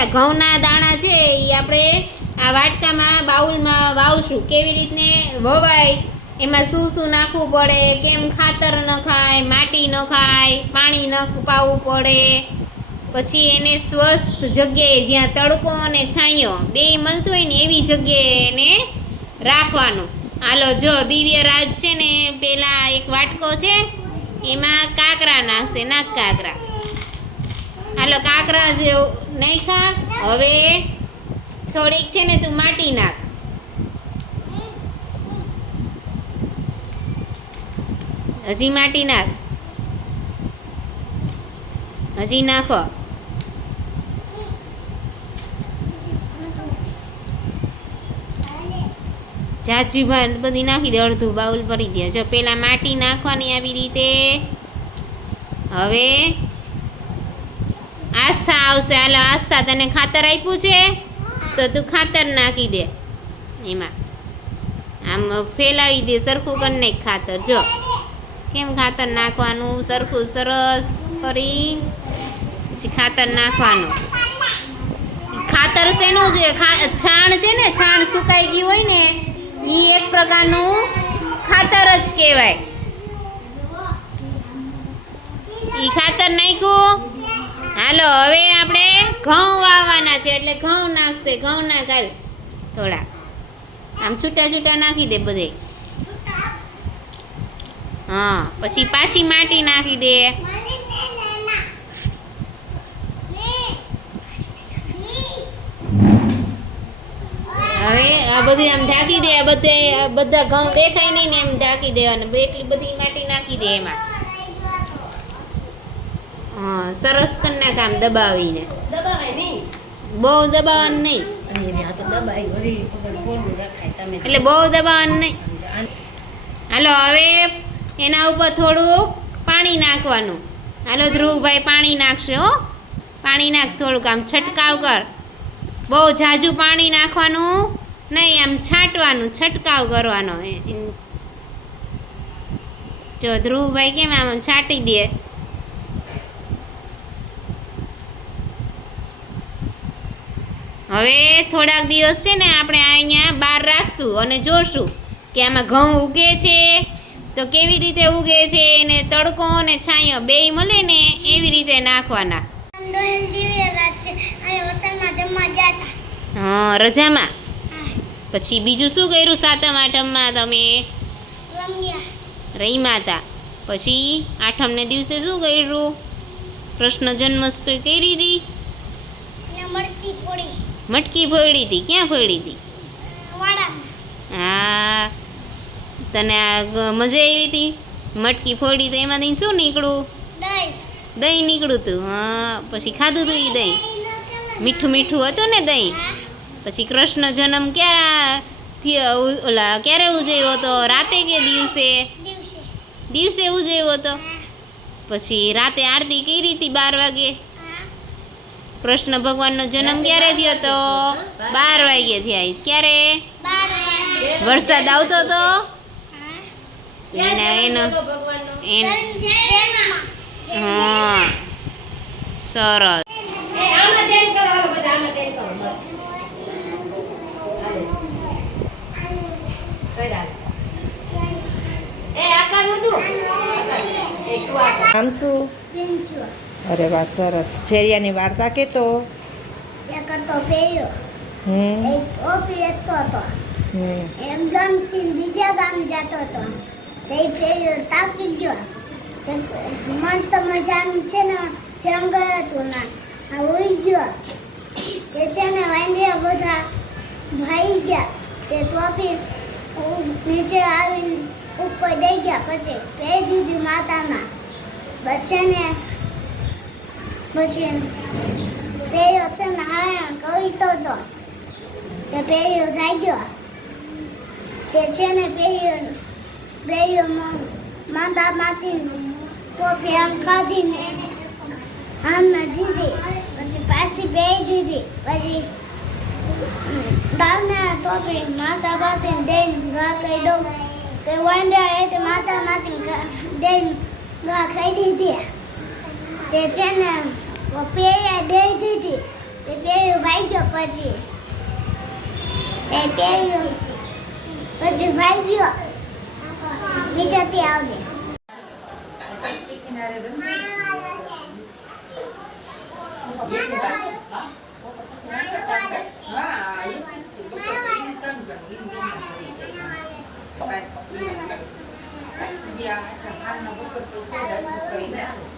આ ઘઉંના દાણા છે એ આપણે આ વાટકામાં, બાઉલમાં વાવશું. કેવી રીતને વવાય, એમાં શું શું નાખવું પડે, કેમ ખાતર ન ખાય, માટી ન ખાય, પાણી ન પાવું પડે. પછી એને સ્વસ્થ જગ્યાએ જ્યાં તડકો અને છાંયો બે મળતું હોય ને એવી જગ્યાએ એને રાખવાનું. હાલો, જો દિવ્ય રાજ છે ને, પેલા એક વાટકો છે, એમાં કાકરા નાખશે નાખ કાકરા. હાલો કાકરા નહીં ખા? હવે થોડીક છે ને તું માટી નાખ. હજી માટી નાખ. હજી નાખો. જાજી ભાત બધી નાખી દે, અડધું બાઉલ ભરી દે. જો પેલા માટી નાખવાની આવી રીતે. હવે આસ્થા આવશે. હાલો, આસ્થા તને ખાતર આપ્યું છે? તો તું ખાતર નાખી દે. એમાં. આમ ફેલાવી દે, સરખું કરી નાખ ખાતર. જો. કેમ ખાતર નાખવાનું? સરખું સરસ કરી પછી ખાતર નાખવાનું. ખાતર શેનું છે? છાણ છે ને? છાણ સુકાઈ ગયું હોય ને એ એક પ્રકારનું ખાતર જ કહેવાય. ઈ ખાતર નાખ્યું? હાલો, હવે આપણે ઘઉં વાવવાના છે, એટલે ઘઉં નાખશે, ઘઉં નાખાલ થોડા. આમ છૂટા છૂટા નાખી દે બધે. હા, પછી પાછી માટી નાખી દે. હવે આ બધી આમ ઢાંકી દે, આ બધે બધા ઘઉં દેખાય નહીં ને એમ ઢાંકી દેવાના. એટલી બધી માટી નાખી દે એમાં. હા સરસ કરી કામ દબાવીને. દબાવાય નહીં? બહુ દબાવવાનું નહીં. એટલે બહુ દબાવવાનું નહીં. હાલો હવે એના ઉપર થોડું પાણી નાખવાનું. હાલો ધ્રુવભાઈ પાણી નાખશે હો. પાણી નાખ થોડુંક આમ છંટકાવ કર. બહુ ઝાઝું પાણી નાખવાનું નહીં આમ છાંટવાનું છંટકાવ કરવાનો. જો ધ્રુવભાઈ કેમ આમ છાંટી દે? હવે થોડાક દિવસ છે ને આપણે અહીંયા બહાર રાખશું અને જોશું કે આમાં ઘઉં ઉગે છે તો કેવી રીતે ઉગે છે એને તડકો અને છાંયો બેય મળે ને એવી રીતે નાખવાના. હા રજામાં? પછી બીજું શું કર્યું સાતમ આઠમમાં તમે? રમ્યા. હતા પછી આઠમને દિવસે શું કર્યું? કૃષ્ણ જન્માષ્ટમી કરી હતી મળતી પોળી મટકી ફોડી હતી ક્યાં ફોડી હતી હા તને મજા આવી હતી મટકી ફોડી તો એમાંથી શું નીકળ્યું? દહીં. નીકળ્યું હતું હા પછી ખાધું હતું એ દહીં? મીઠું મીઠું હતું ને દહીં? પછી કૃષ્ણ જન્મ ક્યારે ઓલા ક્યારે ઉજવ્યો હતો? રાતે કે દિવસે? દિવસે. દિવસે ઉજવ્યો હતો? પછી રાતે આરતી કઈ રીતે બાર વાગે? કૃષ્ણ ભગવાનનો જન્મ ક્યારે થયો હતો બાર વાગે થયા ક્યારે? વરસાદ આવતો હતો એના એનો એન હા. સરસ. એ આમાં તું શું? અરે વાહ સરસ. ફેરિયાની વાર્તા કેતો એક હતો ફેર્યો. હમ. એક ટોપી વેચતો હતો. એમ ગામથી બીજા ગામ જતો હતો. તે ફેર્યો તાકી ગયો. તે મસ્ત મજાનું છે ને જંગલ હતું ના આ ઉઈ ગયો. તે છે ને વાંડિયા બધા ભાઈ ગયા. તે ટોપી નીચે આવીને ઉપર દઈ ગયા. પછી પહેરી દીધી માતાના પછી છે ને હારણ કવિતો હતો તે. પેયો થઈ ગયો તે છે ને પેયો પેયો માતા માતી આમ ખાધીને આમ દીધી. પછી પાછી બે દીધી. પછી દાવને ટોપી માતા માતી દઈને ગા કહી દઉં. વાંડા એ માતા માતી દઈને ગા ખાઈ દીધી. તે છે ને પપ્પીએ દઈ દીધી તે પેલું ભાઈ ગયો પછી તે પેલું પછી ભાઈ ગયો બીજાથી આવડે Yeah, I can have a book of the food that you bring down.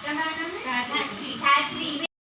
તમારું નામ ખાત્રી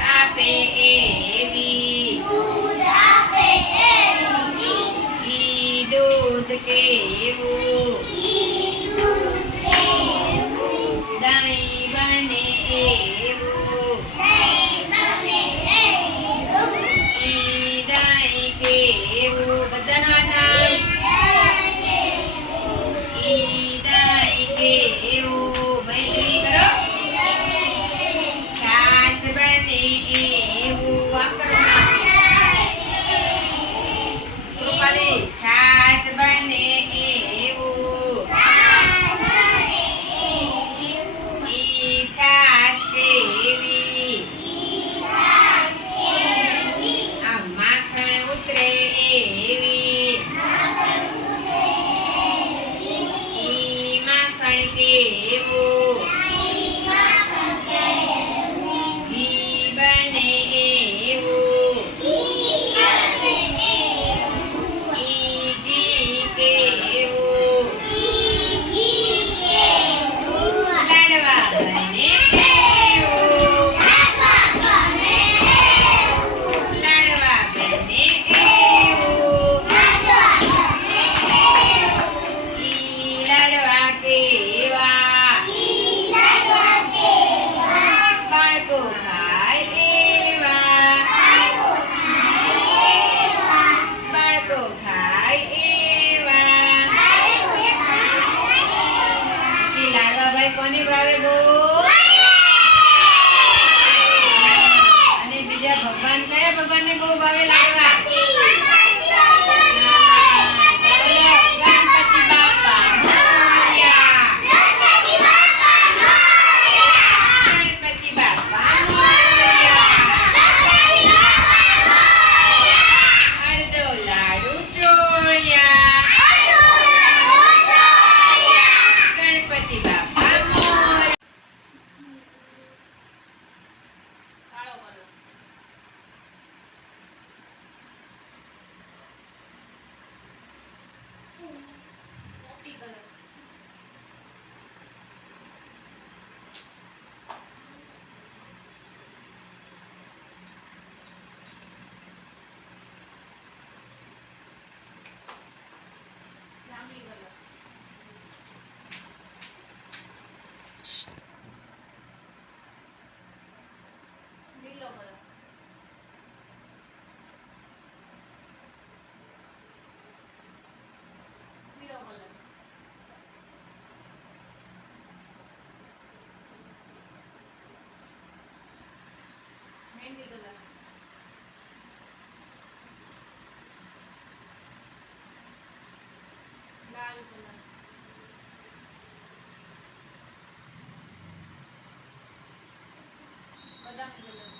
આપે એવી. દૂધ આપે એવી. દૂધ કેવું Alhamdulillah.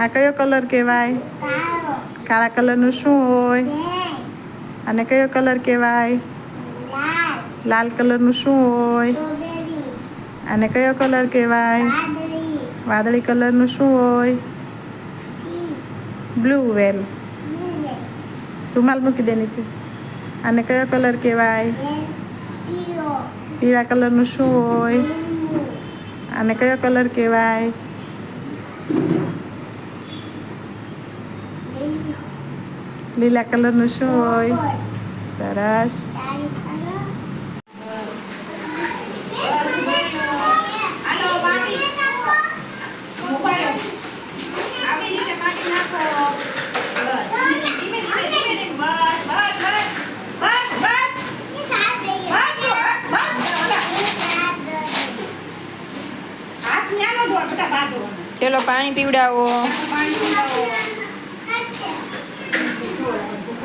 આ કયો કલર કહેવાય? કાળા કલરનું શું હોય? અને કયો કલર કહેવાય? લાલ કલરનું શું હોય? અને કયો કલર કહેવાય? વાદળી કલરનું શું હોય? બ્લુ વેલ રૂમાલ મૂકી દેની છે અને કયો કલર કહેવાય? પીળા કલરનું શું હોય? અને કયો કલર કહેવાય? લીલા કલરનું શું હોય? સરસ હાલો પાણી ઉપાડો આવી રીતે પાણી નાખો બસ ધીમે ધીમે ધીમે ધીમે બસ બસ બસ બસ બસ બસ જો, બસ ઓલા હાથ ન્યાનો ધોળ બધા બાંધો ચલો પાણી પીવડાવો.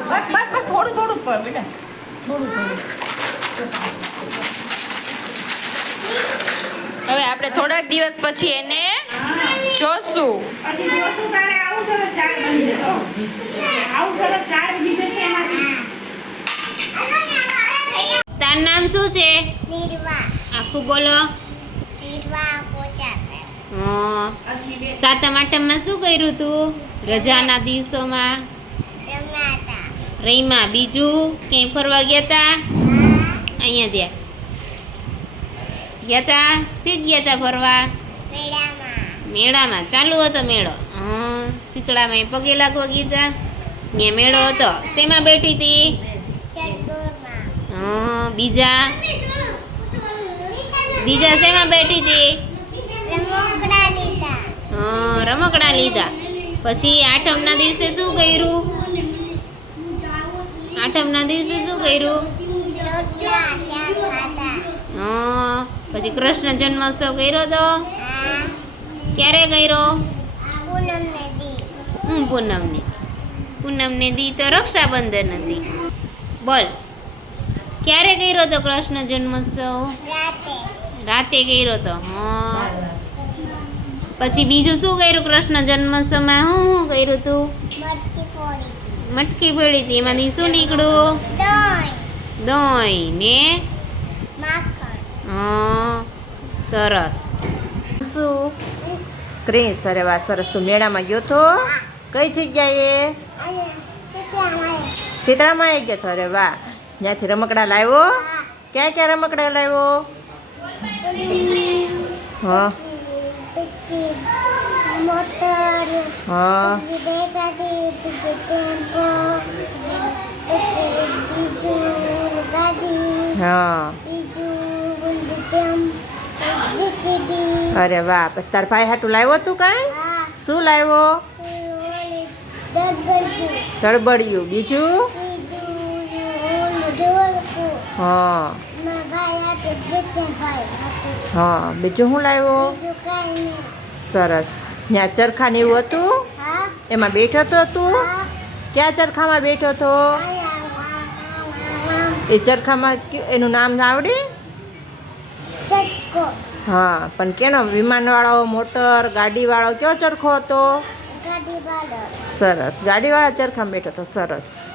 બસ બસ બસ થોડું થોડું પર બેટા. થોડું થોડું હવે આપણે થોડાક દિવસ પછી એને જોશું. પછી જોશું તારે આવું સરસ ઝાડ બની જશે. આવું સરસ ઝાડ બની જશે એમાંથી તારું નામ શું છે? નિર્વા. આખું બોલો. સાતમ, આઠમમાં શું કર્યું તું? રજાના દિવસોમાં? રહીમાં બીજું? ક્યાંય ફરવા ગયા તા? અહીંયા ત્યાં ગયા તા? સીધ ગયા હતા ફરવા? મેળામાં. ચાલુ હતો મેળો. હં. શીતળામાં પગે લાગવા ગયા ત્યાં મેળો હતો. શેમાં બેઠી હતી હા. બીજા? બીજા શેમાં બેઠી હતી રમકડા લીધા. પછી આઠમના દિવસે શું કર્યું? આઠમના દિવસે શું કર્યું? હા પછી કૃષ્ણ જન્મોત્સવ કર્યો તો? ક્યારે કર્યો? હું પૂનમને. પૂનમને દી તો રક્ષાબંધન હતી. બોલ ક્યારે કર્યો તો કૃષ્ણ જન્મોત્સવ? રાતે. રાતે કર્યો તો હં. પછી બીજું શું કર્યું? કૃષ્ણ જન્મોત્સવમાં હું શું કર્યું તું? મટકી ફોડી. પડી હતી એમાંથી શું નીકળ્યું? દહીં. દહીં ને? માખણ. સરસ. શું? ક્રિસ. અરે વાહ સરસ. તું મેળામાં ગયો તો? કઈ જગ્યાએ? સીતરામાં આવી ગયો તો? અરે વાહ. ત્યાંથી રમકડા લાવ્યો? ક્યાં ક્યાં રમકડા લાવ્યો? હા. મોટર હા પછી રેલગાડી પછી ટેમ્પો પછી બીજું ગાડી હા બીજું ટેમ્પો જીટીબી અરે વાહ પછી તાર ભાઈ હાટું લાવ્યો તું કાંઈ હા શું લાવ્યો ઓલી દડબડ્યું તળબડિયું બીજું બીજું ઓલું ઢોલકું હા મારા ભાઈ હાટું જીતે ભાઈ હાટું હા બીજું શું લાવ્યો બીજું કાંઈ નહીં સરસ ત્યાં ચરખા ને એવું હતું? એમાં બેઠો તો તું? ક્યાં ચરખામાં બેઠો તો? એ ચરખામાં એનું નામ આવડે? હા પણ કેનો વિમાનવાળો મોટર ગાડીવાળો કયો ચરખો હતો? સરસ. ગાડીવાળા ચરખામાં બેઠો તો સરસ.